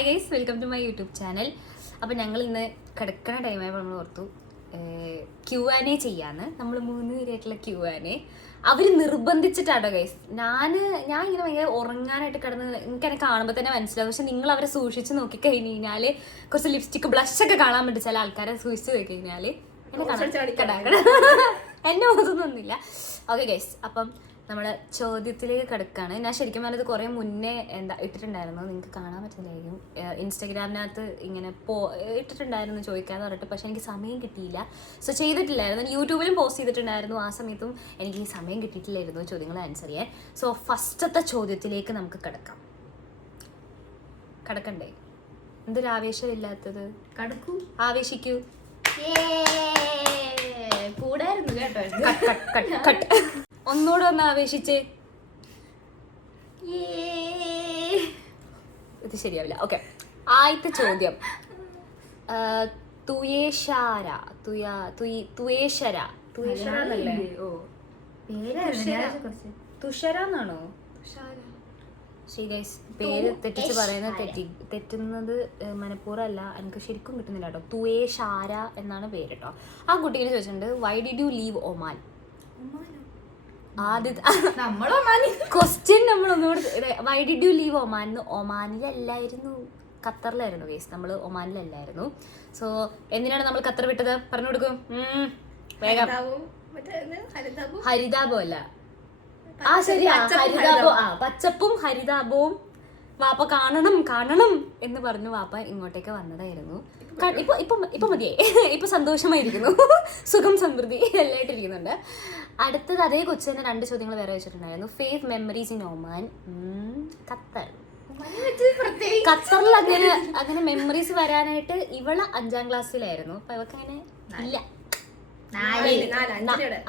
Hi guys, welcome to my YouTube channel. അപ്പോൾ ഞങ്ങൾ ഇന്ന് കിടക്കണ ടൈമായപ്പോൾ നമ്മൾ ഓർത്തു Q&A ചെയ്യാന്ന്. നമ്മൾ 3 പേരായിട്ടുള്ള Q&A അവർ നിർബന്ധിച്ചിട്ടാട്ടോ ഗൈസ്. ഞാൻ ഇങ്ങനെ ഭയങ്കര ഉറങ്ങാനായിട്ട് കിടന്ന് എനിക്കെന്നെ കാണുമ്പോൾ തന്നെ മനസ്സിലാവും. പക്ഷെ നിങ്ങൾ അവരെ സൂക്ഷിച്ച് നോക്കിക്കഴിഞ്ഞ് കഴിഞ്ഞാൽ കുറച്ച് ലിപ്സ്റ്റിക്ക് ബ്ലഷൊക്കെ കാണാൻ പറ്റും. ചില ആൾക്കാരെ സൂക്ഷിച്ച് നോക്കി കഴിഞ്ഞാൽ എന്നെ ഓർത്തുന്നൊന്നുമില്ല. ഓക്കെ ഗൈസ്, അപ്പം നമ്മൾ ചോദ്യത്തിലേക്ക് കിടക്കുകയാണ്. ഞാൻ ശരിക്കും പറഞ്ഞത് കുറേ മുന്നേ ഇട്ടിട്ടുണ്ടായിരുന്നു, നിങ്ങൾക്ക് കാണാൻ പറ്റില്ലായിരിക്കും. ഇൻസ്റ്റാഗ്രാമിനകത്ത് ഇങ്ങനെ ഇട്ടിട്ടുണ്ടായിരുന്നു ചോദിക്കാന്ന് പറഞ്ഞിട്ട്, പക്ഷെ എനിക്ക് സമയം കിട്ടിയില്ല. സോ ചെയ്തിട്ടില്ലായിരുന്നു. യൂട്യൂബിലും പോസ്റ്റ് ചെയ്തിട്ടുണ്ടായിരുന്നു. ആ സമയത്തും എനിക്ക് സമയം കിട്ടിയിട്ടില്ലായിരുന്നു ചോദ്യങ്ങൾ ആൻസർ ചെയ്യാൻ. സോ ഫസ്റ്റത്തെ ചോദ്യത്തിലേക്ക് നമുക്ക് കിടക്കണ്ടേ? എന്തൊരു ആവേശമില്ലാത്തത്. കടക്കൂ, ആവേശിക്കൂ. കൂടായിരുന്നു കേട്ടോ. ഒന്നുകൂടെ ഒന്ന് ആവേശിച്ച്. ഇത് ശരിയാവില്ല. ഓക്കെ, ആദ്യത്തെ ചോദ്യം. തുഷരാന്നാണോ? പേര് തെറ്റിച്ച് പറയുന്നത് തെറ്റുന്നത് മനഃപൂർവ്വമല്ല, എനിക്ക് ശരിക്കും കിട്ടുന്നില്ല കേട്ടോ. തുയേഷാര എന്നാണ് പേര് കേട്ടോ. ആ കുട്ടീനെ ചോദിച്ചിട്ടുണ്ട്, why did you leave Oman? Question നമ്മൾ ഒന്നുകൂടെ, why did you leave Oman? ഒമാനിലല്ലായിരുന്നു, ഖത്തറിലായിരുന്നു ഗൈസ്. നമ്മൾ ഒമാനിലല്ലായിരുന്നു. സോ എന്തിനാണ് നമ്മൾ ഖത്തർ വിട്ടത്? പറഞ്ഞു കൊടുക്കും വേഗം. ഹരിതാപം അല്ല, ആ ശരിയാ, ഹരിതാപം. പച്ചപ്പും ഹരിതാപവും. വാപ്പ കാണണം എന്ന് പറഞ്ഞു വാപ്പ ഇങ്ങോട്ടേക്ക് വന്നതായിരുന്നു. ഇപ്പൊ മതിയേ, ഇപ്പൊ സന്തോഷമായിരിക്കുന്നു, സുഖം സമൃദ്ധി എല്ലായിട്ടിരിക്കുന്നുണ്ട്. അടുത്തത് അതേ കൊച്ചു തന്നെ 2 ചോദ്യങ്ങൾ വേറെ വെച്ചിട്ടുണ്ടായിരുന്നു. Favourite memories in Oman. ഖത്തറിൽ അങ്ങനെ മെമ്മറീസ് വരാനായിട്ട് ഇവള് 5ാം ക്ലാസ്സിലായിരുന്നു. അപ്പൊ ഇവക്ക് അങ്ങനെ ഇല്ല.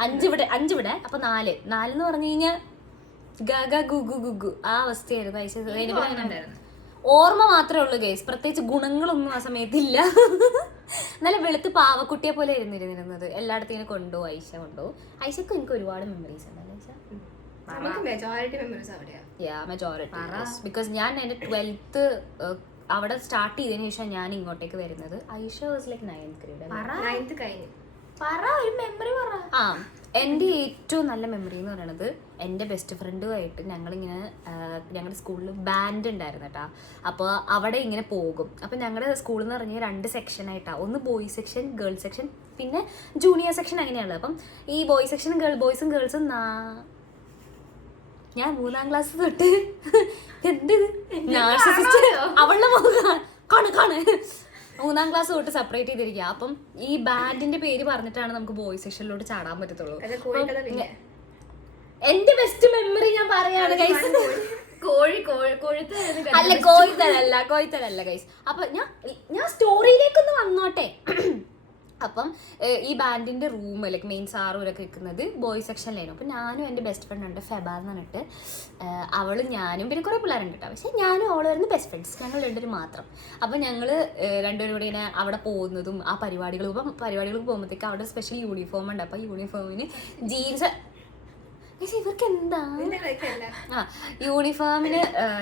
5 ഇവിടെ. അപ്പൊ 4 എന്ന് പറഞ്ഞു കഴിഞ്ഞാൽ ഗഗ ഗുഗു ഗുഗു ആ അവസ്ഥയായിരുന്നു. ഓർമ്മ മാത്രമേ ഉള്ളൂ ഗൈസ്, പ്രത്യേകിച്ച് ഗുണങ്ങളൊന്നും ആ സമയത്തില്ല. നല്ല വെളുത്ത് പാവക്കുട്ടിയെ പോലെ ഇരുന്നിരുന്നത്. എല്ലായിടത്തും ഇങ്ങനെ കൊണ്ടുപോകും. ഐഷ കൊണ്ടുപോകും. ഐഷക്ക് എനിക്ക് ഒരുപാട് മെമ്മറീസ് ഉണ്ട്. ബിക്കോസ് ഞാൻ എൻ്റെ 12th അവിടെ സ്റ്റാർട്ട് ചെയ്തതിനു ശേഷം ഞാൻ ഇങ്ങോട്ടേക്ക് വരുന്നത്. Aisha was like 9th grade. എൻ്റെ ഏറ്റവും നല്ല മെമ്മറി എന്ന് പറയുന്നത് എൻ്റെ ബെസ്റ്റ് ഫ്രണ്ടുമായിട്ട് ഞങ്ങളിങ്ങനെ ഞങ്ങളുടെ സ്കൂളിൽ ബാൻഡ് ഉണ്ടായിരുന്നു കേട്ടോ. അപ്പോൾ അവിടെ ഇങ്ങനെ പോകും. അപ്പം ഞങ്ങളുടെ സ്കൂളിൽ എന്ന് പറഞ്ഞാൽ 2 സെക്ഷനായിട്ടാണ്. ഒന്ന് ബോയ്സ് സെക്ഷൻ, ഗേൾസ് സെക്ഷൻ, പിന്നെ ജൂനിയർ സെക്ഷൻ അങ്ങനെയുള്ളത്. അപ്പം ഈ ബോയ്സ് സെക്ഷൻ ബോയ്സും ഗേൾസും ഞാൻ 3ാം ക്ലാസ് തൊട്ട് എന്ത് അവളുടെ കാണ 3ാം ക്ലാസ് തൊട്ട് സെപ്പറേറ്റ് ചെയ്തിരിക്കുക. അപ്പം ഈ ബാൻഡിന്റെ പേര് പറഞ്ഞിട്ടാണ് നമുക്ക് ബോയ്സ് സെക്ഷനിലോട്ട് ചാടാൻ പറ്റത്തുള്ളൂ. എന്റെ ബെസ്റ്റ് മെമ്മറി ഞാൻ പറയാണ് ഗൈസ്. അല്ല, കോഴിത്തലല്ല ഗൈസ്. അപ്പൊ ഞാൻ സ്റ്റോറിയിലേക്കൊന്ന് വന്നോട്ടെ. അപ്പം ഈ ബാൻഡിന്റെ റൂം ലൈക്ക് മെയിൻ സാറൂരൊക്കെ നിൽക്കുന്നത് ബോയ്സ് സെക്ഷനിലായിരുന്നു. അപ്പം ഞാനും എൻ്റെ ബെസ്റ്റ് ഫ്രണ്ട് ഉണ്ട് ഫെബ എന്ന് പറഞ്ഞിട്ട്, അവളും ഞാനും പിന്നെ കുറേ പിള്ളേരുണ്ട് കേട്ടോ. പക്ഷെ ഞാനും അവൾ വരുന്ന ബെസ്റ്റ് ഫ്രണ്ട്സ്, ഞങ്ങൾ 2 മാത്രം. അപ്പം ഞങ്ങൾ 2 കൂടെ ഇങ്ങനെ അവിടെ പോകുന്നതും ആ പരിപാടികൾക്ക് പോകുമ്പോഴത്തേക്ക് അവിടെ സ്പെഷ്യൽ യൂണിഫോം ഉണ്ട്. അപ്പം യൂണിഫോമിന് ജീൻസ്, ഇവർക്ക് എന്താ യൂണിഫോമിന്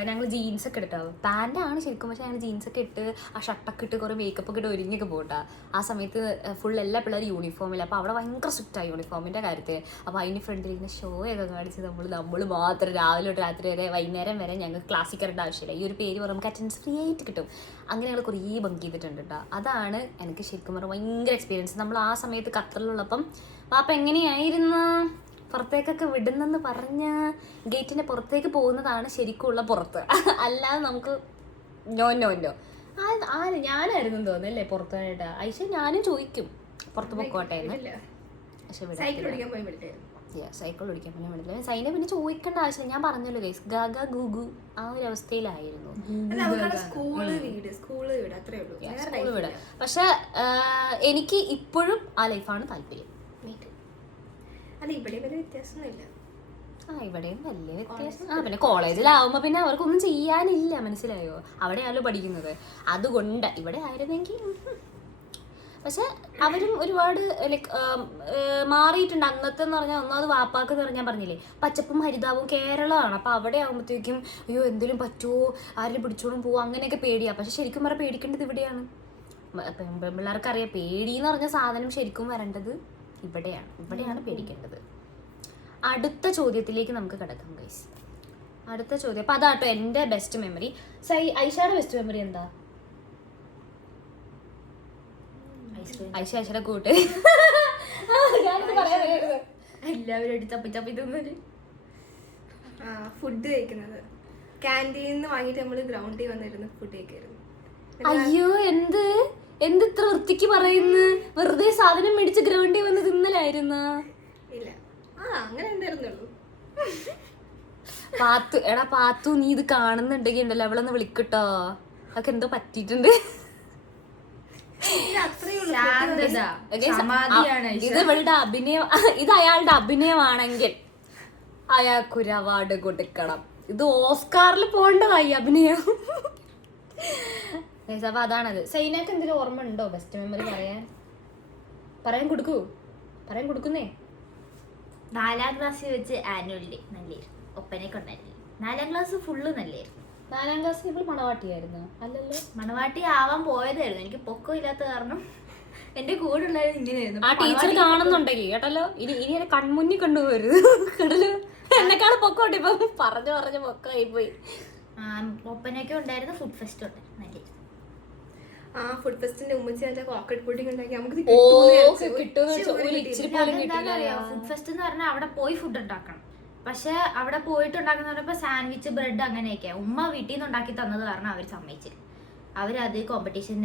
ഞങ്ങൾ ജീൻസ് ഒക്കെ ഇട്ടിട്ടാവും. പാൻറ്റാണ് ശരിക്കും, പക്ഷെ ഞങ്ങൾ ജീൻസൊക്കെ ഇട്ട് ആ ഷർട്ടൊക്കെ ഇട്ട് കുറേ മേക്കപ്പ് ഒക്കെ ഇട്ട് ഒരുങ്ങിയൊക്കെ പോട്ടാ. ആ സമയത്ത് ഫുൾ എല്ലാ പിള്ളേരും യൂണിഫോമില്ല. അപ്പോൾ അവിടെ ഭയങ്കര സ്ട്രിക്റ്റാണ് യൂണിഫോമിൻ്റെ കാര്യത്തിൽ. അപ്പോൾ അതിന് ഫ്രണ്ടിൽ ഇങ്ങനെ ഷോ ഒക്കെ കാണിച്ച് നമ്മൾ മാത്രം രാവിലെ തൊട്ട് രാത്രി വരെ വൈകുന്നേരം വരെ ഞങ്ങൾക്ക് ക്ലാസ്സിൽ കയറേണ്ട ആവശ്യമില്ല. ഈ ഒരു പേര് പറഞ്ഞാൽ നമുക്ക് അറ്റൻഡൻസ് ഫ്രീ ആയിട്ട് കിട്ടും. അങ്ങനെ ഞങ്ങൾ കുറേ ബങ്ക് ചെയ്തിട്ടുണ്ട് കേട്ടോ. അതാണ് എനിക്ക് ശരിക്കും പറഞ്ഞാൽ ഭയങ്കര എക്സ്പീരിയൻസ്. നമ്മൾ ആ സമയത്ത് ഖത്തറിലുള്ളപ്പം പാപ്പ എങ്ങനെയായിരുന്നു? പുറത്തേക്കൊക്കെ വിടുന്നെന്ന് പറഞ്ഞ് ഗേറ്റിൻ്റെ പുറത്തേക്ക് പോകുന്നതാണ് ശരിക്കുള്ള പുറത്ത്. അല്ലാതെ നമുക്ക് നോ ഞാനായിരുന്നു തോന്നുന്നല്ലേ പുറത്തായിട്ട്. ഐഷ ഞാനും ചോദിക്കും പുറത്ത് പൊക്കോട്ടെ എന്ന്. പക്ഷെ സൈക്കിൾ ഓടിക്കാൻ പോയി വിളില്ല. സൈനെ പിന്നെ ചോദിക്കേണ്ട ആവശ്യമില്ല. ഞാൻ പറഞ്ഞല്ലോ ഗൈസ്, ഗഗ ഗുഗു ആ ഒരു അവസ്ഥയിലായിരുന്നു. സ്കൂള് വിട. പക്ഷെ എനിക്ക് ഇപ്പോഴും ആ ലൈഫാണ് താല്പര്യം. ഇവിടെയും വലിയ വ്യത്യാസമൊന്നുമില്ല. ഇവിടെയും വലിയ വ്യത്യാസം. പിന്നെ കോളേജിലാവുമ്പോ പിന്നെ അവർക്കൊന്നും ചെയ്യാനില്ല, മനസ്സിലായോ? അവിടെയാണല്ലോ പഠിക്കുന്നത്. അതുകൊണ്ട് ഇവിടെ ആയിരുന്നെങ്കിൽ പക്ഷെ അവരും ഒരുപാട് ലൈക്ക് മാറിയിട്ടുണ്ട്. അന്നത്തെ എന്ന് പറഞ്ഞാൽ ഒന്നാമത് വാപ്പാക്ക് എന്ന് പറഞ്ഞാൽ പറഞ്ഞില്ലേ പച്ചപ്പും ഹരിതാവും കേരളമാണ്. അപ്പോൾ അവിടെ ആകുമ്പോഴത്തേക്കും അയ്യോ എന്തെങ്കിലും പറ്റുമോ, ആരും പിടിച്ചോളും പോവും, അങ്ങനെയൊക്കെ പേടിയാണ്. പക്ഷെ ശരിക്കും പറഞ്ഞാൽ പേടിക്കേണ്ടത് ഇവിടെയാണ്. പെൺപിള്ളേർക്കറിയാം പേടി എന്ന് പറഞ്ഞ സാധനം ശരിക്കും വരേണ്ടത് ഇവിടെയാണ് പേടിക്കേണ്ടത്. അടുത്ത ചോദ്യത്തിലേക്ക് നമുക്ക് കിടക്കാം ഗൈസ്. അടുത്ത ചോദ്യം. അപ്പം അതാട്ടോ എൻ്റെ ബെസ്റ്റ് മെമ്മറി. ഐഷയുടെ ബെസ്റ്റ് മെമ്മറി എന്താ? ഐഷയുടെ കൂട്ട് എല്ലാവരും അടി ചപ്പി ചപ്പി തിന്നത്. ഫുഡ് കഴിക്കുന്നത് ക്യാൻറ്റീനിൽ നിന്ന് വാങ്ങിയിട്ട് നമ്മൾ ഗ്രൗണ്ടിൽ വന്നിരുന്ന് ഫുഡ് കഴിക്കായിരുന്നു. അയ്യോ എന്ത് ഇത്ര വൃത്തിക്ക് പറയുന്നു? വെറുതെ സാധനം മേടിച്ച് ഗ്രൗണ്ടിൽ വന്ന് തിന്നലായിരുന്ന? ഇല്ല, അങ്ങനെ എന്തായിരുന്നുള്ളൂ. പാത്തു നീ ഇത് കാണുന്നുണ്ടെങ്കിൽ ഉണ്ടല്ലോ അവളൊന്ന് വിളിക്കട്ടോ, അതൊക്കെ എന്തോ പറ്റിയിട്ടുണ്ട്. ഇത് ഇവളുടെ അഭിനയം, ഇത് അയാളുടെ അഭിനയമാണെങ്കിൽ അയാൾക്കൊരു അവാർഡ് കൊടുക്കണം. ഇത് ഓസ്കാറിൽ പോകേണ്ടതായി അഭിനയം. അപ്പൊ അതാണത്. സൈനക്ക് എന്തെങ്കിലും ഓർമ്മ ഉണ്ടോ ബെസ്റ്റ് മെമ്മറി പറയാൻ കൊടുക്കുന്നേ? 4ാം ക്ലാസ്സിൽ വെച്ച് ആനുവൽ ഡേ നല്ലായിരുന്നു. ഒപ്പനയൊക്കെ ഉണ്ടായിരുന്നു. 4ാം ക്ലാസ് ഫുള്ള് നല്ലായിരുന്നു. 4ാം ക്ലാസ്സിൽ ഇപ്പോൾ മണവാട്ടിയായിരുന്നു അല്ലല്ലോ? മണവാട്ടി ആവാൻ പോയതായിരുന്നു. എനിക്ക് പൊക്കം ഇല്ലാത്ത കാരണം എന്റെ കൂടെ ഉള്ളത് ഇങ്ങനെയായിരുന്നു. ആ ടീച്ചർ കാണുന്നുണ്ടെങ്കിൽ കേട്ടല്ലോ, ഇനി എന്നെ കൺമുന്നിൽ കണ്ടുപോകരുത് കേട്ടല്ലോ. എന്നെക്കാളും പൊക്കോട്ടെ, ഇപ്പൊ പറഞ്ഞു പൊക്കമായി പോയി. ഒപ്പനയൊക്കെ ഉണ്ടായിരുന്നു. ഫുഡ് ഫെസ്റ്റ് ഉണ്ടായിരുന്നു. നല്ലായിരുന്നു. ഫുഡ് ഫെസ്റ്റിന്റെ ഉമ്മച്ചി കോക്കറ്റ് പുഡിംഗ് ഉണ്ടാക്കി നമുക്ക് ഫുഡ് ഫെസ്റ്റ് എന്ന് പറഞ്ഞാൽ അവിടെ പോയി ഫുഡ് ഉണ്ടാക്കണം. പക്ഷെ അവിടെ പോയിട്ട് ഉണ്ടാക്കുന്ന പറഞ്ഞപ്പോ സാൻഡ്വിച്ച്, ബ്രെഡ് അങ്ങനെയൊക്കെ ഉമ്മ വീട്ടിൽ നിന്ന് ഉണ്ടാക്കി തന്നത് കാരണം അവർ സമ്മതിച്ചു. അവരത് കോമ്പറ്റീഷൻ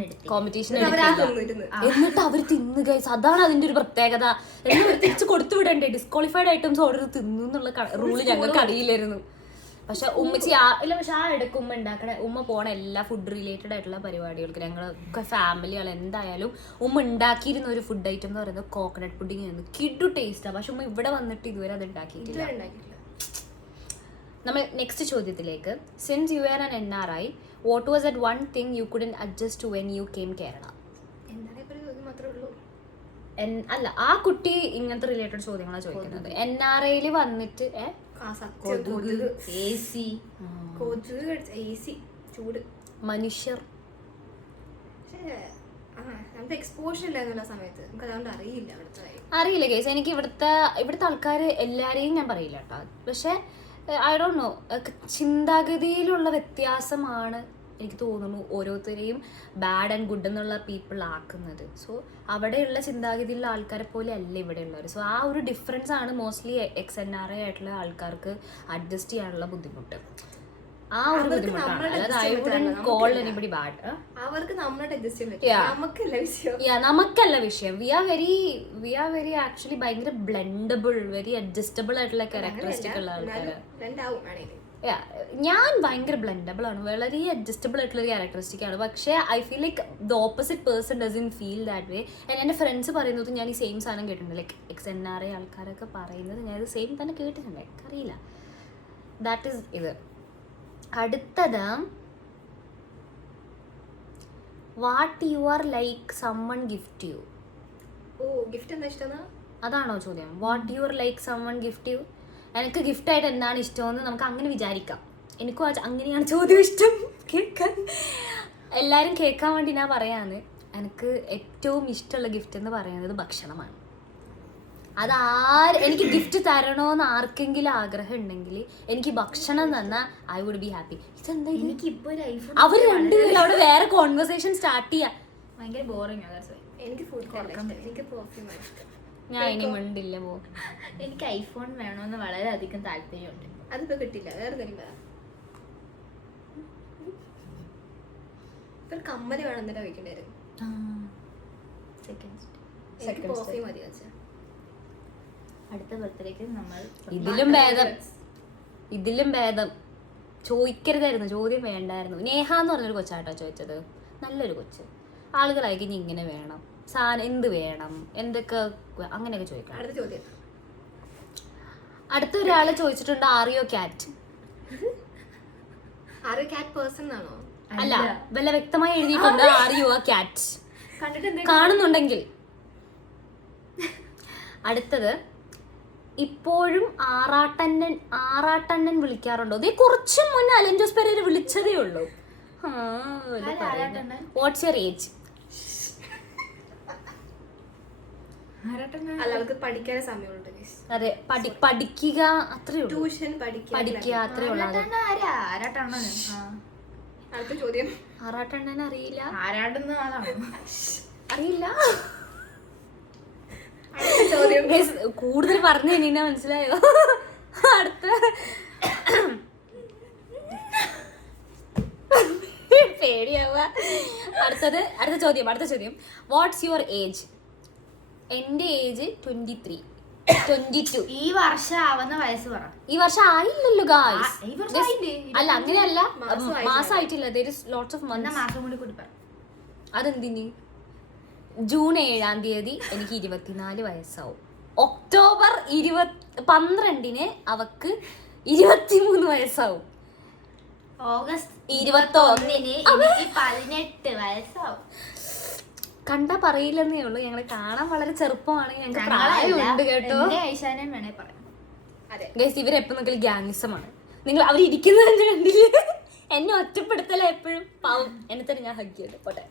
എന്നിട്ട് അവർ തിന്നു ഗൈസ്. അതാണ് അതിന്റെ ഒരു പ്രത്യേകത. എന്നിട്ട് തിരിച്ച് കൊടുത്തു വിടണ്ടേ? ഡിസ്ക്വാളിഫൈഡ് ഐറ്റംസ് ഓർഡർ തിന്നു എന്നുള്ള റൂള് ഞങ്ങൾക്ക് അറിയില്ലായിരുന്നു. പക്ഷെ ഉമ്മച്ചി പക്ഷെ ആ ഇടയ്ക്ക് ഉമ്മ ഉണ്ടാക്കണ, ഉമ്മ പോണ എല്ലാ ഫുഡ് റിലേറ്റഡ് ആയിട്ടുള്ള പരിപാടികൾക്ക് ഞങ്ങളൊക്കെ ഫാമിലികൾ എന്തായാലും ഉമ്മ ഉണ്ടാക്കിയിരുന്ന ഒരു ഫുഡ് ഐറ്റം എന്ന് പറയുന്നത് കോക്കനട്ട് പുഡിംഗ് ആയിരുന്നു. കിഡു ടേസ്റ്റാണ്. പക്ഷെ ഉമ്മ ഇവിടെ വന്നിട്ട് ഇതുവരെ അത് ഉണ്ടാക്കിയിട്ടില്ല. നമ്മൾ നെക്സ്റ്റ് ചോദ്യത്തിലേക്ക്. Since you are an NRI, what was that one thing you couldn't adjust when you came Kerala? അല്ല, ആ കുട്ടി ഇങ്ങനത്തെ റിലേറ്റഡ് ചോദ്യങ്ങളാണ് ചോദിക്കുന്നത്. NRIയിൽ വന്നിട്ട് മനുഷ്യർ അറിയില്ല കേസ്. എനിക്ക് ഇവിടുത്തെ ആൾക്കാർ എല്ലാരെയും ഞാൻ പറയില്ല കേട്ടോ. പക്ഷെ ഐ ഡോണ്ട് നോ, ചിന്താഗതിയിലുള്ള വ്യത്യാസമാണ് എനിക്ക് തോന്നുന്നു ഓരോരുത്തരെയും ബാഡ് ആൻഡ് ഗുഡ് എന്നുള്ള പീപ്പിൾ ആക്കുന്നത്. സോ അവിടെയുള്ള ചിന്താഗതിയിലുള്ള ആൾക്കാരെ പോലെ അല്ല ഇവിടെയുള്ളവർ. സോ ആ ഒരു ഡിഫറൻസ് ആണ് മോസ്റ്റ്ലി NRI ആയിട്ടുള്ള ആൾക്കാർക്ക് അഡ്ജസ്റ്റ് ചെയ്യാനുള്ള ബുദ്ധിമുട്ട്. ആ ഒരു ബുദ്ധിമുട്ടാണ്. അതായത് I wouldn't call anybody bad. നമുക്കല്ല വിഷയം. വി ആർ വെരി ആക്ച്വലി ഭയങ്കര ബ്ലെൻഡബിൾ, വെരി അഡ്ജസ്റ്റബിൾ ആയിട്ടുള്ള ക്യാരക്ടറിസ്റ്റിക് ഉള്ള ആൾക്കാര്. ഞാൻ ഭയങ്കര ബ്ലെൻഡബിൾ ആണ്, വളരെ അഡ്ജസ്റ്റബിൾ ആയിട്ടുള്ള ഒരു ക്യാരക്ടറിസ്റ്റിക് ആണ്. പക്ഷേ I feel like the opposite person dozen feel that way. എൻ്റെ ഫ്രണ്ട്സ് പറയുന്നത് ഞാൻ ഈ സെയിം സാധനം കേട്ടിട്ടുണ്ട്. ലൈക്ക് NRI ആൾക്കാരൊക്കെ പറയുന്നത് ഞാൻ ഇത് സെയിം തന്നെ കേട്ടിട്ടുണ്ട്. എനിക്കറിയില്ല. ദാറ്റ് ഈസ് ഇത്. അടുത്തത്, what you are like someone gift you? അതാണോ ചോദ്യം? What you are like someone gift you? എനിക്ക് ഗിഫ്റ്റായിട്ട് എന്താണ് ഇഷ്ടമെന്ന് നമുക്ക് അങ്ങനെ വിചാരിക്കാം. എനിക്കും അങ്ങനെയാണ് ചോദ്യം ഇഷ്ടം കേൾക്കാൻ. എല്ലാവരും കേൾക്കാൻ വേണ്ടി ഞാൻ പറയാന്ന്, എനിക്ക് ഏറ്റവും ഇഷ്ടമുള്ള ഗിഫ്റ്റ് എന്ന് പറയുന്നത് ഭക്ഷണമാണ്. എനിക്ക് ഗിഫ്റ്റ് തരണമെന്ന് ആർക്കെങ്കിലും ആഗ്രഹം ഉണ്ടെങ്കിൽ എനിക്ക് ഭക്ഷണം തന്നാൽ ഐ വുഡ് ബി ഹാപ്പി. ഇതെന്താ അവർ രണ്ടുപേരും അവിടെ വേറെ കോൺവെർസേഷൻ സ്റ്റാർട്ട് ചെയ്യാം. ഭയങ്കര ബോറിംഗ്. ഞാൻ ഇനി മിണ്ടില്ല പോ. എനിക്ക് ഐഫോൺ വേണമെന്ന് വളരെയധികം താല്പര്യമുണ്ട്. അതിപ്പോ കിട്ടില്ല, വേറെ കമ്മല് വേണം എന്നിട്ട് വയ്ക്കേണ്ടി. അടുത്ത ബർത്ത്ഡേക്ക് നമ്മൾ ഇതിലും ഭേദം ചോദിക്കരുതായിരുന്നു, ചോദ്യം വേണ്ടായിരുന്നു. നേഹ എന്ന് പറഞ്ഞൊരു കൊച്ചാട്ടോ ചോദിച്ചത്. നല്ലൊരു കൊച്ച്. ആളുകളായിരിക്കും ഇങ്ങനെ വേണം, സാധനം എന്ത് വേണം, എന്തൊക്കെ അങ്ങനെയൊക്കെ ചോദിക്കണം. അടുത്ത ചോദ്യം. അടുത്ത ഒരാള് ചോദിച്ചിട്ടുണ്ട്, ആറിയോ ക്യാറ്റ്? ക്യാറ്റ് പേഴ്സൺ ആണോ? അല്ല, വല്ല വ്യക്തമായി എഴുതിയിട്ടുണ്ട് ആറിയോ ക്യാറ്റ്. കണ്ടിട്ട് കാണുന്നുണ്ടെങ്കിൽ. അടുത്തത്, ഇപ്പോഴും ആറാട്ടണ്ണൻ വിളിക്കാറുണ്ടോ? ഇതേ കുറച്ച് മുന്നേ അലൻ ജോസ് പെരേര വിളിച്ചതേ ഉള്ളൂ. What's your age? അല്ല, അവൾക്ക് പഠിക്കാനേ സമയമുണ്ട്. അതെ, പഠിക്കുക അത്രേ ഉള്ളൂ. ട്യൂഷൻ പഠിക്കുക അത്രേ ഉള്ളൂ. അടുത്ത ചോദ്യം. ആറാട്ടണ്ണൻ അറിയില്ല? ആരാടുന്ന ആളാണ് അറിയില്ല. അടുത്ത ചോദ്യം. കൂടുതൽ പറഞ്ഞു കഴിഞ്ഞാ മനസ്സിലായോ? അടുത്ത പേടിയാവുക. അടുത്ത ചോദ്യം. What's your age? എന്റെ ഏജ് 23, 22. ഈ വർഷം ആവുന്ന വയസ്സ് പറ. ഈ വർഷം ആയില്ലല്ലോ ഗായ്സ്. ഈ വർഷം ആയില്ലേ? അല്ല, അങ്ങനെയല്ല, മാസമായിട്ടില്ല. there is lots of months. മാസം കൂടി കൂടി പറ. അതെന്തിന്? ജൂൺ 7-ാം തീയതി എനിക്ക് 24 വയസ്സാവും. ഒക്ടോബർ 12-ന് അവക്ക് 23 വയസ്സാവും. ഓഗസ്റ്റ് 21-ന് എനിക്ക് 18 വയസ്സാവും. കണ്ടാ പറയില്ലെന്നേ ഉള്ളൂ, ഞങ്ങള് കാണാൻ വളരെ ചെറുപ്പമാണ്. ഞങ്ങൾക്ക് പ്രായമുണ്ട് കേട്ടോ. ഗൈസ്, ഇവരെപ്പോ നോക്കിയാലും ഗ്യാങ്സമാണ്. നിങ്ങൾ അവരിയ്ക്കുന്നത് കണ്ടില്ലേ? എന്നെ ഒറ്റപ്പെടുത്തല എപ്പോഴും. പാവം, എന്നെ തന്നെ ഞാൻ ഹഗ് ചെയ്തു. പോട്ടെ,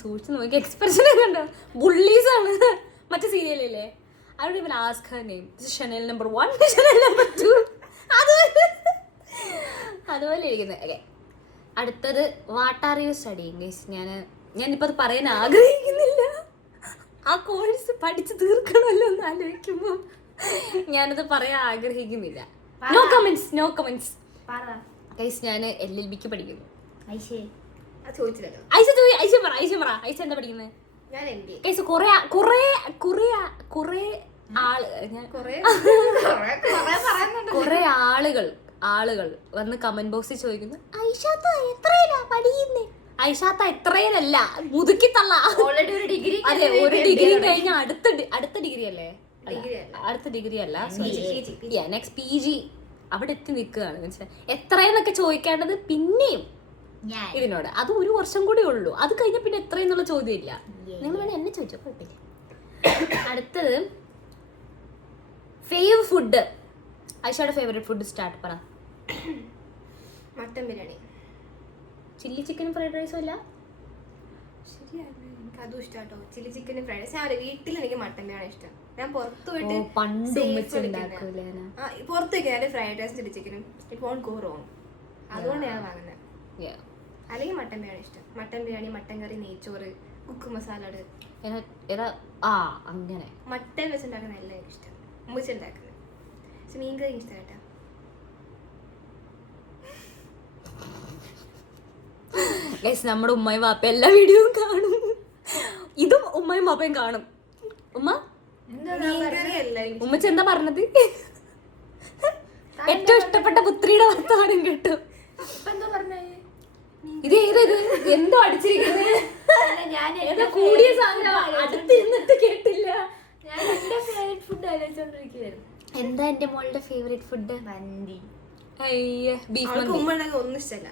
സൂക്ഷിച്ച് നോക്കി എക്സ്പ്രഷൻ കണ്ടോ? ബുള്ളീസ് ആണ്. മറ്റേ സീരിയലില്ലേ, അവിടെ ഇവൻ ആസ്ക് ഹർ നെയിം, ഷനൽ നമ്പർ 1, ഷനൽ നമ്പർ 2, അതുപോലെ ഇരിക്കുന്നത്. ഓക്കെ, അടുത്തത്, what are you studying? Guys, ഞാനിപ്പോൾ അത് പറയാൻ ആഗ്രഹിക്കുന്നില്ല. ആ കോഴ്സ് പഠിച്ച് തീർക്കണമല്ലോ എന്ന് ആലോചിക്കുമ്പോൾ ഞാനത് പറയാൻ ആഗ്രഹിക്കുന്നില്ല. No comments. ഗൈസ്, ഞാൻ LLBക്ക് പഠിക്കുന്നു. ഐഷ എന്താ പഠിക്കുന്നത്? ഞാൻ MBA. ഗൈസ്, കുറെ ആളുകൾ വന്ന് കമന്റ് ബോക്സിൽ ചോദിക്കുന്നു, ഐഷാത്ത എത്രയിലാ പഠിക്കുന്നേ? ഐഷാത്ത എത്രയിലല്ല, മുതുക്കി തള്ള. ഓൾറെഡി ഒരു ഡിഗ്രി. അതെ, ഒരു ഡിഗ്രി കഴിഞ്ഞ അടുത്ത ഡിഗ്രി അല്ലേ? അടുത്ത ഡിഗ്രി അല്ല, നെക്സ്റ്റ് PG അവിടെ എത്തി നിൽക്കുകയാണ്. മനസ്സിലായി? എത്രയെന്നൊക്കെ ചോദിക്കേണ്ടത് പിന്നെയും ഇതിനോട്. അത് 1 വർഷം കൂടി ഉള്ളൂ. അത് കഴിഞ്ഞ പിന്നെ എത്രയെന്നുള്ള ചോദ്യം ഇല്ല. നിങ്ങൾ വേണേ എന്നെ ചോദിച്ചോ, കുഴപ്പമില്ല. അടുത്തത്, ഫുഡ്. ഐഷയുടെ ഫേവറേറ്റ് ഫുഡ് സ്റ്റാർട്ട് പറ. മട്ടൻ ബിരിയാണി. ചില്ലി ചിക്കനും ഫ്രൈഡ് റൈസും അല്ല? ശരിയാണ്, എനിക്ക് അതും ഇഷ്ടാട്ടോ. ചില്ലി ചിക്കനും ഫ്രൈഡ് റൈസ്. ഞാൻ വീട്ടിൽ എനിക്ക് മട്ടൻ ബിരിയാണി ഇഷ്ടം. ഞാൻ പുറത്ത് പോയിട്ട് പുറത്ത് വയ്ക്കാൻ ഫ്രൈഡ് റൈസും ചില്ലി ചിക്കനും ഇറ്റ് വോണ്ട് ഗോ റോങ്. അതുകൊണ്ട് ഞാൻ വാങ്ങുന്നത്. അല്ലെങ്കിൽ മട്ടൻ ബിരിയാണി ഇഷ്ടം. മട്ടൻ ബിരിയാണി, മട്ടൻ കറി, നെയ്ച്ചോറ്, കുക്ക് മസാലഡ്. അങ്ങനെ മട്ടൻ വെച്ചുണ്ടാക്കുന്ന എല്ലാം എനിക്ക് ഇഷ്ടം. ഉമ്മച്ചുണ്ടാക്കുന്നത്. പക്ഷെ മീൻ കറി ഇഷ്ടം കേട്ടോ. നമ്മുടെ ഉമ്മയും വാപ്പ എല്ലാ വീഡിയോയും കാണും. ഇതും ഉമ്മയും വാപ്പയും കാണും. ഉമ്മച്ച എന്താ പറഞ്ഞത്? ഏറ്റവും ഇഷ്ടപ്പെട്ട പുത്രിയുടെ വർത്തമാനം കേട്ടോ. ഇത് എന്തോ അടിച്ചിരിക്കുന്നത്? കൂടിയ സാധനം അടുത്തിരുന്നിട്ട് കേട്ടില്ല. എന്താ എന്റെ മോളുടെ ഫേവറേറ്റ് ഫുഡ്? മന്തി. ബീഫ് മന്തി. ഒന്നും ഇഷ്ടമല്ല.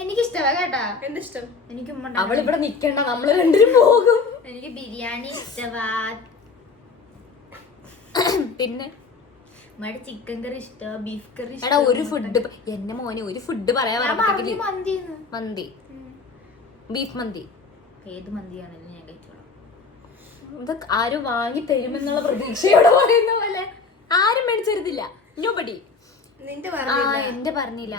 എനിക്കിഷ്ടമാ കേട്ടാ. എന്തിഷ്ടം? എനിക്ക് അവളിവിടെ നിക്കണ്ട, നമ്മള് രണ്ടും പോകും. എനിക്ക് ബിരിയാണി ഇഷ്ടമാ. പിന്നെ ചിക്കൻ കറി ഇഷ്ടമാ, ബീഫ് കറി. എടാ, ഒരു ഫുഡ് എന്നെ മോനെ ഒരു ഫുഡ് പറയാൻ മന്തി, ബീഫ് മന്തി. ഏത് മന്തിയാണെങ്കിലും ഞാൻ കഴിച്ചോളാം. ഇതൊക്കെ ആരും വാങ്ങി തരുമെന്നുള്ള പ്രതീക്ഷയോടെ പറയുന്ന പോലെ ആരും മേടിച്ചരുതില്ല. നോബഡി. എന്റെ പറഞ്ഞില്ല.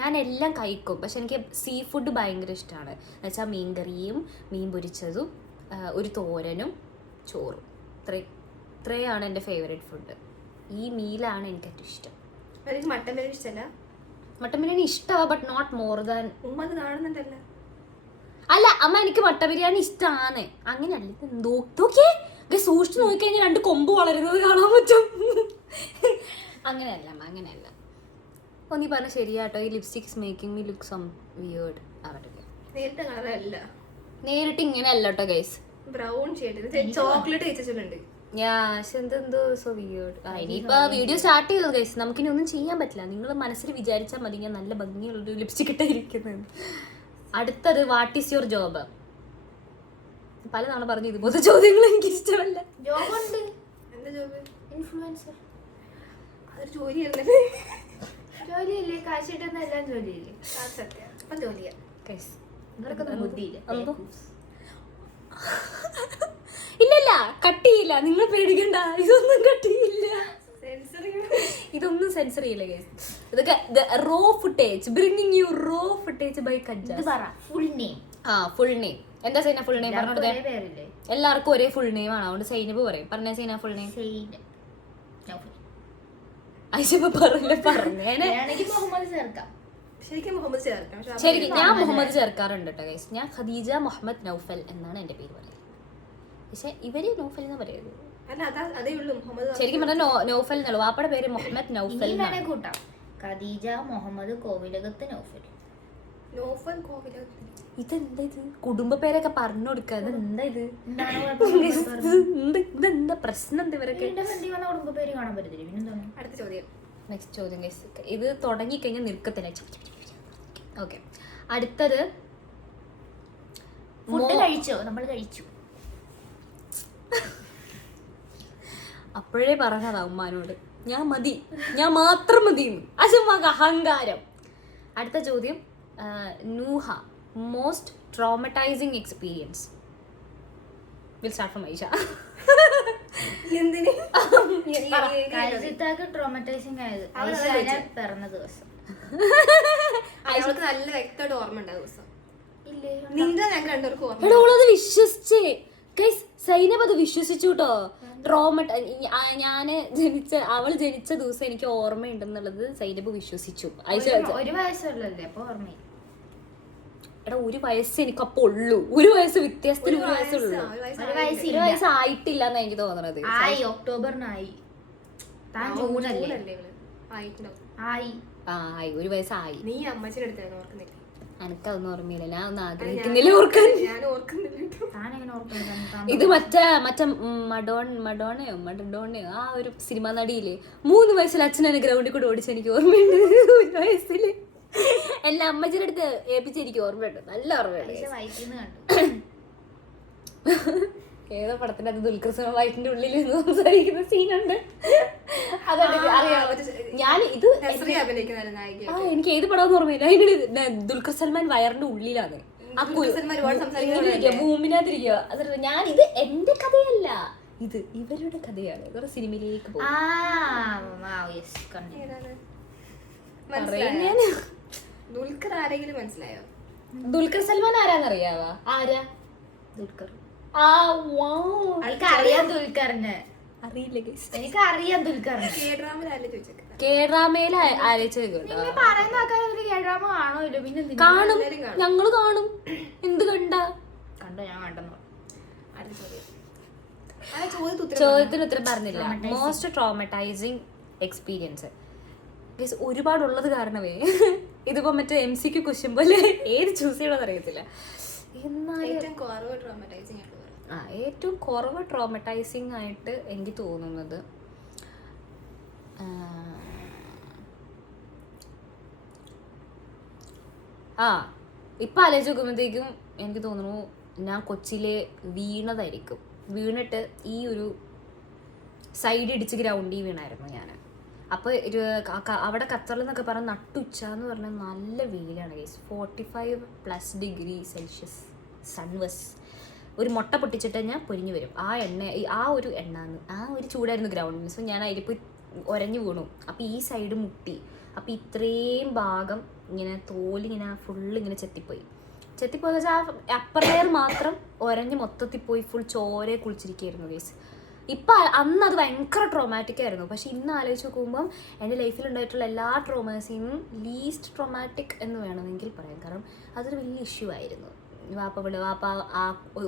ഞാൻ എല്ലാം കഴിക്കും, പക്ഷെ എനിക്ക് സീ ഫുഡ് ഭയങ്കര ഇഷ്ടമാണ്. എന്നുവെച്ചാൽ മീൻകറിയും മീൻ പൊരിച്ചതും ഒരു തോരനും ചോറും. ഇത്രയാണ് എൻ്റെ ഫേവറേറ്റ് ഫുഡ്. ഈ മീലാണ് എനിക്ക് ഏറ്റവും ഇഷ്ടം. മട്ടൻ ബിരിയാണി ഇഷ്ടമല്ല? മട്ടൻ ബിരിയാണി ഇഷ്ടമാണ്, ബട്ട് നോട്ട് മോർ ദാൻ. ഉമ്മ അത് കാണുന്നുണ്ടല്ലോ. അല്ല അമ്മ, എനിക്ക് മട്ടൻ ബിരിയാണി ഇഷ്ടമാണ്. അങ്ങനെയല്ല, നോക്കിയേ സൂക്ഷിച്ചു നോക്കിക്കഴിഞ്ഞാൽ 2 കൊമ്പ് വളരുന്നത് കാണാൻ പറ്റും. അങ്ങനെയല്ല അമ്മ, അങ്ങനെയല്ല. നീ പറഞ്ഞ ശരിയാട്ടോ. ഈ lipsticks making me look some weird. നേരിട്ട് കളറല്ല, നേരിട്ട് ഇങ്ങനെയല്ല കേട്ടോ ഗൈസ്. ബ്രൗൺ ഷെയ്ഡ് ചോക്ലേറ്റ് വെച്ചിട്ടുണ്ട്. ഇനിയിപ്പോ വീഡിയോ സ്റ്റാർട്ട് ചെയ്തു ഗൈസ്. നമുക്കിനി ഒന്നും ചെയ്യാൻ പറ്റില്ല. നിങ്ങൾ മനസ്സിൽ വിചാരിച്ചാൽ മതി ഞാൻ നല്ല ഭംഗിയുള്ളൊരു ലിപ്സ്റ്റിക് ഇട്ടായിരിക്കുന്നത്. അടുത്തത് വാട്ട് ഈസ് യുവർ ജോബ്? പല തവണ പറഞ്ഞു ഇതുപോലത്തെ ചോദ്യങ്ങൾ എനിക്ക് ഇഷ്ടമല്ല. ജോബ് ഉണ്ട്. എന്താ ജോബ്? ഇൻഫ്ലുവൻസർ. അതൊരു ജോലിയല്ലേ? ജോലിയല്ലേ? കാശ് കിട്ടുന്ന എല്ലാം ജോലിയില്ലേ? അത് സത്യം. അപ്പൊ ജോലിയാ. ഇവർക്കൊന്നും ബുദ്ധിയില്ല. ഇല്ലല്ല, കട്ട് ചെയ്യില്ല, നിങ്ങൾ പേടിക്കണ്ട, ഇതൊന്നും കട്ട് ചെയ്യില്ല, ഇതൊന്നും സെൻസർ ചെയ്യില്ല ഗൈസ്. ഇതൊക്കെ raw footage, bringing you raw footage by കജ്ജ. Full name. ഫുൾ നെയിം എന്താ സൈന? ഫുൾ നെയിം പറഞ്ഞോട്ടെ. പേരില്ലേ? എല്ലാവർക്കും ഒരേ ഫുൾ നെയിം ആണ്, അതുകൊണ്ട് സൈനബ് പറയും. പറഞ്ഞ സൈന ഫുൾ നെയിം. ഐഷപ്പ പറഞ്ഞേ. മുഹമ്മദ് ചേർക്കാം. ശരിക്കും മുഹമ്മദ് ചേർക്കാം. ശരിക്കും ഞാൻ മുഹമ്മദ് ചേർക്കാറുണ്ട് കേട്ടോ ഗൈസ്. ഞാൻ ഖദീജ മുഹമ്മദ് നൗഫൽ എന്നാണ് എന്റെ പേര് പറയുന്നത്. പക്ഷെ ഇവര് നൗഫൽ എന്ന് പറയുന്നത്. ശരിക്കും പറഞ്ഞാൽ നൗഫൽ എന്നുള്ളൂ. വാപ്പയുടെ പേര് മുഹമ്മദ് നൗഫൽ. കൂട്ടാം. ഖദീജ മുഹമ്മദ് കോവിലകത്ത് നൗഫൽ. ഇതെന്താ ഇത്? കുടുംബ പേരൊക്കെ പറഞ്ഞു കൊടുക്കുക. ഇതെന്താ ഇത്? ഇതെന്താ പ്രശ്നം? എന്താ ഇവരൊക്കെ? കുടുംബ പേര് കാണാൻ പറ്റത്തില്ല. അടുത്ത ചോദ്യം. നെക്സ്റ്റ് ചോദ്യം ഗൈസ്. ഇത് തുടങ്ങിക്കഴിഞ്ഞാൽ നിർക്കത്തില്ല. ഓക്കെ, അടുത്തത് ഫുഡ് കഴിച്ചോ? നമ്മൾ കഴിച്ചു. അപ്പോഴേ പറഞ്ഞതാ ഉമ്മാനോട്, ഞാൻ മതി, ഞാൻ മാത്രം മതി. അശുമാക അഹങ്കാരം. അടുത്ത ചോദ്യം, നൂഹ most traumatizing experience. Will start from Aisha. Traumatizing ആയത് പിറന്ന ദിവസം. അവൾക്ക് നല്ല വ്യക്തമായിട്ട് ഓർമ്മ ഉണ്ട് ആ ദിവസം. ഇല്ലേ? ഓളത് വിശ്വസിച്ചേ ഗൈസ്. സൈനബ് അത് വിശ്വസിച്ചു കേട്ടോ. അവള് ജനിച്ച ദിവസം എനിക്ക് ഓർമ്മയുണ്ടെന്നുള്ളത് സൈനബ് വിശ്വസിച്ചു. ഒരു വയസ്സുള്ളല്ലേ അപ്പൊ ഓർമ്മ. എടാ, ഒരു വയസ്സ് എനിക്ക് അപ്പൊ ഉള്ളൂ. ഒരു വയസ്സ് വ്യത്യാസത്തിന് ഒരു വയസ്സുള്ളൂ. ഒരു വയസ്സായിട്ടില്ല എന്നാ എനിക്ക് തോന്നണത്. ഒക്ടോബറിനായി. താൻ ജൂണല്ലേ? ആയി. ഒരു വയസ്സായി. നീ അമ്മച്ചിന്റെ അടുത്തായിരുന്നു ഓർക്കുന്നില്ല? എനിക്കതൊന്നും ഓർമ്മയില്ല. ഞാൻ ഒന്നും ആഗ്രഹിക്കുന്നില്ല ഓർക്കാൻ. ഇത് മറ്റേ മഡോണയോ ആ ഒരു സിനിമ നടിയില്ലേ, 3 വയസ്സിൽ അച്ഛനെ ഗ്രൗണ്ടിൽ കൂടെ ഓടിച്ച് എനിക്ക് ഓർമ്മയുണ്ട്. 1 വയസ്സില് എല്ലാം അമ്മച്ചിന്റെ അടുത്ത് ഏൽപ്പിച്ച് എനിക്ക് ഓർമ്മയുണ്ട്, നല്ല ഓർമ്മയുണ്ട്. ഏതോ പടത്തിനകത്ത് ദുൽഖർ സൽമാൻ വയറ്റിന്റെ ഉള്ളിൽ സംസാരിക്കുന്ന സീനുണ്ട്. അതെനിക്ക് അറിയാം. ഞാൻ ഇത് എനിക്ക് ഏത് പടം ഓർമ്മയില്ല. അതിന് ദുൽഖർ സൽമാൻ വയറിന്റെ ഉള്ളിലാണ്, ഭൂമിനകത്തിരിക്കുക. അത് ഞാൻ ഇത് എന്റെ കഥയല്ല, ഇത് ഇവരുടെ കഥയാണ്. ഇവരുടെ സിനിമയിലേക്ക് പോകും. ദുൽഖർ ആരെങ്കിലും മനസ്സിലായോ? ദുൽഖർ സൽമാൻ ആരാന്നറിയാവാ? ആരാ ദുൽഖർ? അറിയാം ദുൽഖറിനെ. അറിയില്ല ഗൈസ്. എനിക്ക് അറിയാം ദുൽഖറിനെ. കേഡ്രാമയിൽ ആലോചിച്ചോ കാണും, ഞങ്ങള് കാണും. എന്ത് കണ്ടോ? ഞാൻ കണ്ടെന്നു. ചോദ്യത്തിന് ഉത്തരം പറഞ്ഞില്ല. മോസ്റ്റ് ട്രോമറ്റൈസിങ് എക്സ്പീരിയൻസ് ഒരുപാടുള്ളത് കാരണമേ ഇതിപ്പോ മറ്റേ MCQ ക്വസ്റ്റ്യൻ പോലെ ഏത് ചൂസ് ചെയ്യണമെന്ന് അറിയത്തില്ല. ഏറ്റവും കുറവ് ട്രോമറ്റൈസിങ് ആയിട്ട് എനിക്ക് തോന്നുന്നത് ഇപ്പം ആലോചിച്ച് നോക്കുമ്പോഴത്തേക്കും എനിക്ക് തോന്നുന്നു ഞാൻ കൊച്ചിയിലെ വീണതായിരിക്കും. വീണിട്ട് ഈ ഒരു സൈഡ് ഇടിച്ച് ഗ്രൗണ്ടിൽ വീണായിരുന്നു ഞാൻ. അപ്പോൾ അവിടെ ഖത്തറിൽ എന്നൊക്കെ പറഞ്ഞാൽ നട്ടുച്ച എന്ന് പറഞ്ഞാൽ നല്ല വെയിലാണ് ഗൈസ്. 45+ degree Celsius സൺവസ്. ഒരു മുട്ട പൊട്ടിച്ചിട്ട് ഞാൻ പൊരിഞ്ഞു വരും. ആ ഒരു ചൂടായിരുന്നു ഗ്രൗണ്ടിൽ. സോ ഞാൻ അതിൽ പോയി ഒരഞ്ഞു വീണു. അപ്പോൾ ഈ സൈഡ് മുട്ടി. അപ്പോൾ ഇത്രയും ഭാഗം ഇങ്ങനെ തോലിങ്ങനെ ഫുള്ളിങ്ങനെ ചെത്തിപ്പോയെന്ന് വെച്ചാൽ അപ്പർ ലെയർ മാത്രം ഒരഞ്ഞ് മൊത്തത്തിൽ പോയി ഫുൾ ചോരെ കുളിച്ചിരിക്കുകയായിരുന്നു ഗൈസ്. ഇപ്പം അന്ന് അത് ഭയങ്കര ട്രോമാറ്റിക് ആയിരുന്നു. പക്ഷെ ഇന്ന് ആലോചിച്ച് നോക്കുമ്പം എൻ്റെ ലൈഫിലുണ്ടായിട്ടുള്ള എല്ലാ ട്രോമാസിനും ലീസ്റ്റ് ട്രോമാറ്റിക് എന്ന് വേണമെങ്കിൽ പറയാം. കാരണം അതൊരു വലിയ ഇഷ്യൂ ആയിരുന്നു. വാപ്പ ആ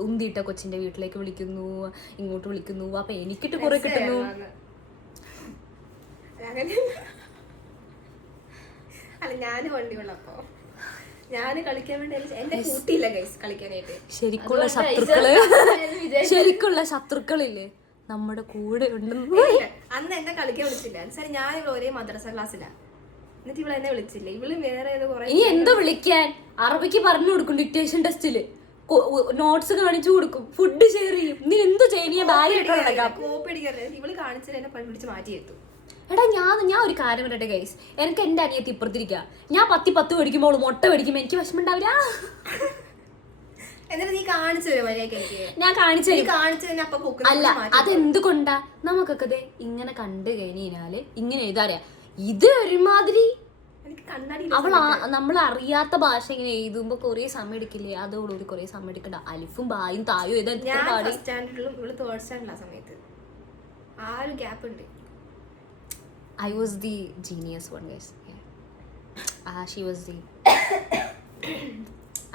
ഉന്തിയിട്ട കൊച്ചിൻ്റെ വീട്ടിലേക്ക് വിളിക്കുന്നു, ഇങ്ങോട്ട് വിളിക്കുന്നു. അപ്പം എനിക്കിട്ട് കുറെ കിട്ടുന്നു. അല്ല, ഞാൻ വണ്ടിയുള്ളപ്പോ ഞാൻ കളിക്കാൻ വേണ്ടി എന്റെ കൂട്ടിയില്ല ഗൈസ് കളിക്കാനായിട്ട്. ശരിക്കുള്ള ശത്രുക്കളില്ലേ നമ്മുടെ കൂടെ ഉണ്ടെന്ന്. അന്ന് എന്നെ കളിക്കാൻ വിളിച്ചില്ല. ഞാൻ ഇവിടെ ഒരേ മദ്രസ ക്ലാസ്സിലാണ്. എന്നിട്ട് ഇവള് എന്നെ വിളിച്ചില്ലേ, ഇവള് വേറെ ഏതോ കുറെ ഇനി എന്തോ വിളിക്കാൻ, അറബിക്ക് പറഞ്ഞു കൊടുക്കും ഡിക്റ്റേഷൻ ടെസ്റ്റില്, നോട്ട്സ് കാണിച്ചു കൊടുക്കും, ഫുഡ് ഷെയർ ചെയ്യും. നീ എന്തോ ചെയ്യാൻ ബാഗ് ഇട്ടോളാം. കോപ്പടിക്കാറില്ല. ഇവള് കാണിച്ചത് എന്നെ പിടിച്ച് മാറ്റിയെത്തു. എടാ ഞാൻ ഒരു കാര്യം പറയട്ടെ ഗൈസ്, എനിക്ക് എന്റെ അനിയത്തി ഇപ്പുറത്തിരിക്കുക. ഞാൻ 10 മേടിക്കുമ്പോൾ മുട്ട മേടിക്കുമ്പോൾ എനിക്ക് വിഷമം ഉണ്ടാവില്ല. എന്നിട്ട് നീ കാണിച്ചു തരും വഴിയൊക്കെ എനിക്ക്. ഞാൻ കാണിച്ചു തരും. കാണിച്ചു തന്നെ അപ്പൊ അല്ല, അതെന്തുകൊണ്ടാ നമുക്കൊക്കെ ഇങ്ങനെ കണ്ടു കഴിഞ്ഞാല് ഇങ്ങനെ എഴുതാറിയാ. ഇത് ഒരുമാതിരി എനിക്ക് കണ്ണാടി നമ്മൾ അറിയാത്ത ഭാഷ ഇങ്ങനെ എഴുതുമ്പോ കൊറേ സമയം എടുക്കില്ലേ, അതോടുകൂടി കൊറേ സമയം എടുക്കണ്ട. അലിഫും ബായും തായും ഞാൻ ഫസ്റ്റ് സ്റ്റാൻഡേർഡിലും ഇവള് തേർഡ് സ്റ്റാൻഡേർഡിലാ സമയത്ത് ആ ഒരു ഗ്യാപ്പ് ഉണ്ട്. I was the genius one, guys. Yeah. She was the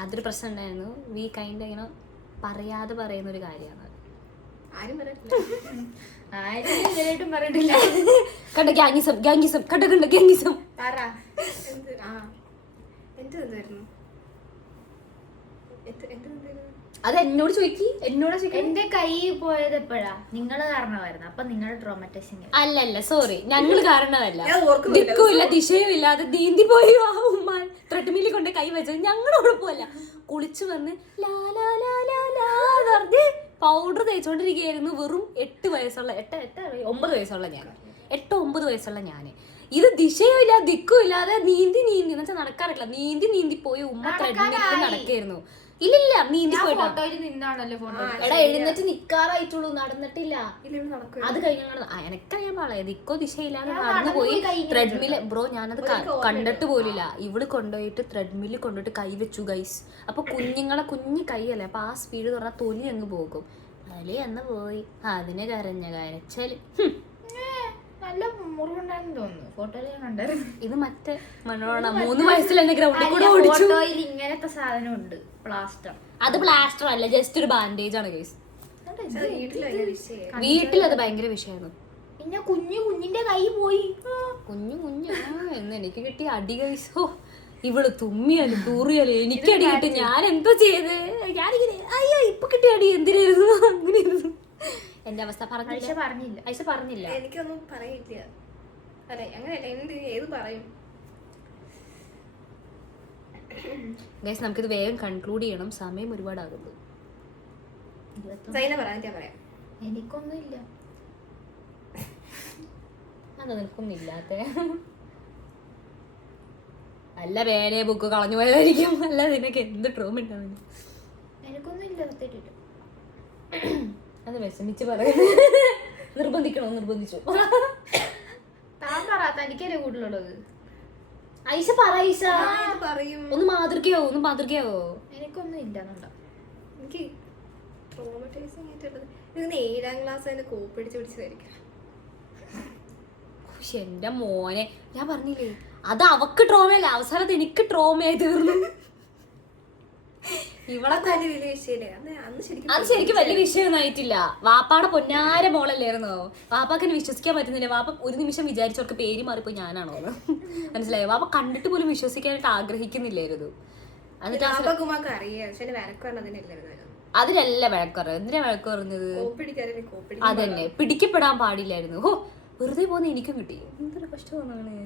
അതൊരു പ്രശ്നം ഉണ്ടായിരുന്നു. വി കൈൻഡ് ഇങ്ങനെ പറയാതെ പറയുന്ന ഒരു കാര്യമാണ്. ആരും പറഞ്ഞിട്ടില്ല. കണ്ട ഗാംഗിസം കണ്ട ഗാംഗിസം. അത് എന്നോട് ചോദിക്കി, എന്നോട് എന്റെ കൈ പോയത് എപ്പോഴാ? നിങ്ങള് കാരണമായിരുന്നു. അപ്പൊ നിങ്ങളുടെ ട്രോമറ്റൈസിങ്. അല്ലല്ല, സോറി, ഞങ്ങള് കാരണമല്ല. ദിക്കുമില്ല ദിശയും ഇല്ലാതെ നീന്തി പോയി ആ ഉമ്മാൻ ത്രെഡ്മില്ലിൽ കൊണ്ട് കൈ വെച്ചത് ഞങ്ങളോട് പോല. കുളിച്ചു വന്ന് പൗഡർ തേച്ചോണ്ടിരിക്കുകയായിരുന്നു. വെറും 8 വയസ്സുള്ള 9 വയസ്സുള്ള ഞാൻ 8-9 വയസ്സുള്ള ഞാന്. ഇത് ദിശയും ഇല്ല ദിക്കും ഇല്ലാതെ നീന്തി എന്ന് വെച്ചാൽ നടക്കാറില്ല, നീന്തി പോയി ഉമ്മ ത്രെഡ്മില്ലിൽ നടക്കായിരുന്നു. ഇല്ലില്ല, നീന്തി പോയിട്ടാ. എടാ എഴുന്നേറ്റ് നിക്കാറായിട്ടുള്ളൂ, നടന്നിട്ടില്ല. അത് കഴിഞ്ഞാൽ എനക്കറിയാൻ പാടില്ല, ദിക്കോ ദിശയില്ലാതെ നടന്നു പോയി ത്രെഡ്മില്. ബ്രോ ഞാനത് കണ്ടിട്ട് പോലില്ല. ഇവള് കൊണ്ടുപോയിട്ട് ത്രെഡ്മില്ല് കൊണ്ടുപോയിട്ട് കൈ വെച്ചു ഗൈസ്. അപ്പൊ കുഞ്ഞു കൈയല്ലേ, അപ്പൊ ആ സ്പീഡ് പറഞ്ഞാൽ തൊലി അങ്ങ് പോകും. തൊലി എന്ന് പോയി അതിന് കരച്ചാല് നല്ല മുറിവുണ്ടായിരുന്നു തോന്നുന്നു. ഫോട്ടോയിൽ ഞാൻ കണ്ടായിരുന്നു. ഇത് മറ്റേ മനോണ 3 വയസ്സിൽ എന്നെ ഗ്രൗണ്ടിൽ കൂടെ ഓടിച്ചു. ഫോട്ടോയിൽ ഇങ്ങനത്തെ സാധനം ഉണ്ട്, പ്ലാസ്റ്റർ. അത് പ്ലാസ്റ്റർ അല്ല, ജസ്റ്റ് ഒരു ബാൻഡേജ് ആണ് ഗൈസ്. വീട്ടിൽ അത് ഭയങ്കര വിഷയമായിരുന്നു. പിന്നെ കുഞ്ഞിന്റെ കൈ പോയി. കുഞ്ഞു എന്ന് എനിക്ക് കിട്ടിയ അടി ഗൈസ്. ഓ, ഇവള് തുമ്മിയാലും തൂറിയാലും എനിക്ക് അടി കിട്ടും. ഞാൻ എന്തോ ചെയ്ത് ഞാനിങ്ങനെ അയ്യോ ഇപ്പൊ കിട്ടിയ അടി എന്തിനായിരുന്നു അങ്ങനെയായിരുന്നു എന്റെ അവസ്ഥ. പറഞ്ഞില്ല. എനിക്കൊന്നും പറയില്ല. അതെ അങ്ങനെയല്ല, ഏത് പറയും ഗൈസ്. നമുക്കിത് വേഗം കൺക്ലൂഡ് ചെയ്യണം, സമയം ഒരുപാടാകുന്നു. എനിക്കൊന്നുമില്ല. അത് നിൽക്കുന്നില്ലാത്ത അല്ല, വേറെ ബുക്ക് കളഞ്ഞു പോയതായിരിക്കും. അല്ല, നിനക്ക് എന്ത് ട്രോമ ഉണ്ടാവും? എനിക്കൊന്നുമില്ല. അത് വിഷമിച്ച് പറയുന്നത് നിർബന്ധിച്ചു. താൻ പറ, തനിക്കല്ലേ കൂടുതലുള്ളത്. ഐഷ പറ, ഐഷ ഒന്ന് മാതൃകയാവോ? എനിക്കൊന്നും ഇല്ല. എനിക്ക് ട്രോമറ്റൈസിങ് ആയിട്ടുള്ളത് 7ാം ക്ലാസ് തന്നെ കോപ്പടിച്ച് പിടിച്ചതായിരിക്കും. എന്റെ മോനെ, ഞാൻ പറഞ്ഞില്ലേ അത് അവക്ക് ട്രോമയല്ല, അവസാനത്ത് എനിക്ക് ട്രോമയായി തീർന്നു. അത് ശരിക്കും വലിയ വിഷയമൊന്നും ആയിട്ടില്ല. വാപ്പാടെ പൊന്നാര മോളല്ലായിരുന്നോ? വാപ്പാക്ക് വിശ്വസിക്കാൻ പറ്റുന്നില്ല. വാപ്പ ഒരു നിമിഷം വിചാരിച്ചവർക്ക് പേര് മാറിപ്പോയി ഞാനാണോ എന്ന് മനസ്സിലായോ? വാപ്പ കണ്ടിട്ട് പോലും വിശ്വസിക്കാനായിട്ട് ആഗ്രഹിക്കുന്നില്ലായിരുന്നു. അതിലല്ല വഴക്കുറ. എന്തിനാ വഴക്ക് പറഞ്ഞത്? അതന്നെ, പിടിക്കപ്പെടാൻ പാടില്ലായിരുന്നു. ഓ, വെറുതെ പോകുന്ന എനിക്കും കിട്ടി. എന്തൊരു കഷ്ടമാണ്.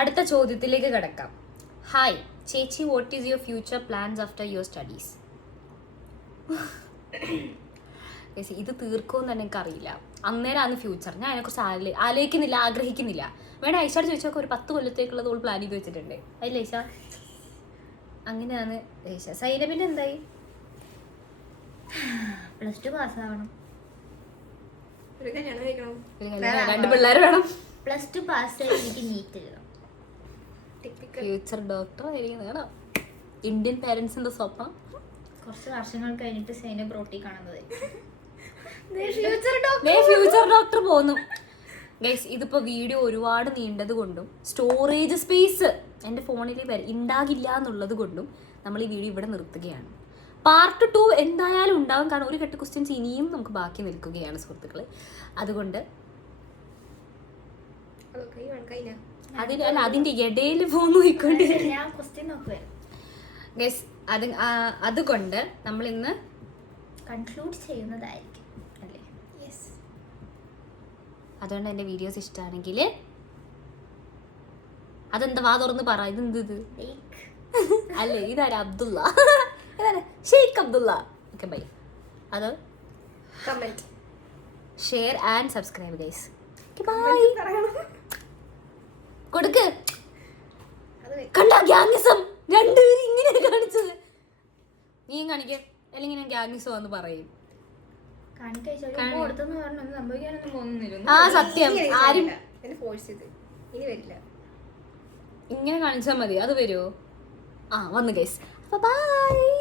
അടുത്ത ചോദ്യത്തിലേക്ക് കിടക്കാം. ഹായ് ചേച്ചി, what is your future plans after your studies? ഇത് തീർക്കുമെന്ന് തന്നെ എനിക്കറിയില്ല. അന്നേരമാണ് ഫ്യൂച്ചർ. ഞാൻ അതിനെക്കുറിച്ച് ആലോചിക്കുന്നില്ല, ആഗ്രഹിക്കുന്നില്ല. വേണം ഐഷയോട് ചോദിച്ചൊക്കെ ഒരു 10 കൊല്ലത്തേക്കുള്ളത് ഓൾ പ്ലാൻ ചെയ്ത് വെച്ചിട്ടുണ്ട്. അതില്ല ഐഷ, അങ്ങനെയാണ് ഐഷ. സൈനബിന്റെ എന്തായി? +2 പാസ്സാവണം. 2 പിള്ളേർ വേണം. +2 പാസ്സായി എനിക്ക് നീറ്റ് എഴുതണം. ഫ്യൂച്ചർ ഡോക്ടർ ആയിരിക്കുന്നതാണോ ഇന്ത്യൻ പാരന്റ്സിന്റെ സ്വപ്നം? കുറച്ച് വർഷങ്ങൾ കഴിഞ്ഞിട്ട് സൈനബ് റോട്ടി കാണുന്നത്. ഫ്യൂച്ചർ ഡോക്ടർ പോന്നു ഗൈസ്. ഇതിപ്പോ വീഡിയോ ഒരുപാട് നീണ്ടത് കൊണ്ടും സ്റ്റോറേജ് സ്പേസ് എൻ്റെ ഫോണിൽ ഉണ്ടാകില്ല എന്നുള്ളത് കൊണ്ടും നമ്മൾ ഈ വീഡിയോ ഇവിടെ നിർത്തുകയാണ്. പാർട്ട് 2 എന്തായാലും ഉണ്ടാവും, കാരണം ഒരു കെട്ട് ക്വസ്റ്റ്യൻസ് ഇനിയും നമുക്ക് ബാക്കി നിൽക്കുകയാണ് സുഹൃത്തുക്കളെ. അതുകൊണ്ട് അതിന്റെ ഇടയിൽ ഫോൺ നോക്കിക്കൊണ്ട് ഗൈസ്, അതുകൊണ്ട് നമ്മൾ ഇന്ന് കൺക്ലൂഡ് ചെയ്യുന്നതായിരിക്കും അല്ലേ? അതുകൊണ്ട് എൻ്റെ വീഡിയോസ് ഇഷ്ടമാണെങ്കിൽ അതെന്താ വാ തുറന്ന് പറ, ഇതെന്ത് ഇത് അല്ലേ? ഇതാരാ? അബ്ദുള്ള. ഇതാണ് ഷെയ്ഖ് അബ്ദുള്ള. Okay bye. അത് comment share and subscribe guys. Bye. കൊടുക്ക്. കണ്ടോ ഗ്യാങ്ങിസം? രണ്ടുപേരും ഇങ്ങനെ കാണിച്ചത്. നീയും കാണിക്ക, അല്ലെങ്കിൽ ഞാൻ ഗ്യാങ്ങിസം എന്ന് പറയും. ആ സത്യം, ആരും ഫോഴ്സ് ചെയ്ത് ഇനി വരില്ല. ഇങ്ങനെ കാണിച്ചാൽ മതി, അത് വരുമോ? ആ വന്നു ഗൈസ്. ബൈ.